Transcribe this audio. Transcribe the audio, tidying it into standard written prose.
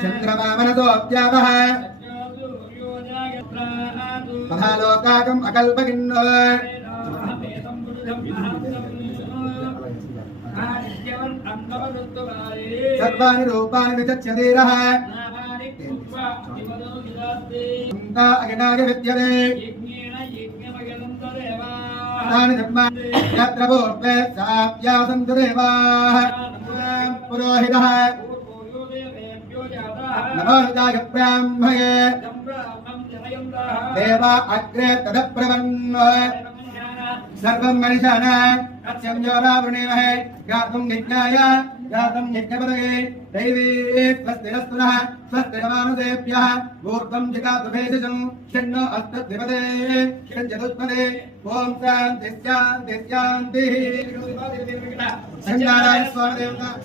चंद्रमामनसोऽप्यावः तथा लोकाकम् अकल्पगिन्नो सर्वाणि रूपाणि विचक्षधीरः अग्नाय विद्यते यत्र पूर्वे साप्यासन्तु देवाः पुरोहितः नमो रुद्राय ब्राह्मणे देवा अग्रे तदप्रवन्नो सर्वं मनिषाण तस्यं योरावृणीमहे गातुं यज्ञाय गातुं यज्ञपदये दैवी स्वस्तिरस्तु नः स्वस्तिरमानुदेभ्यः ऊर्ध्वं जिगातु भेषजं षण्णो अस्तद्विपदे षड्चतुष्पदे ॐ शान्तिः शान्तिः शान्तिः।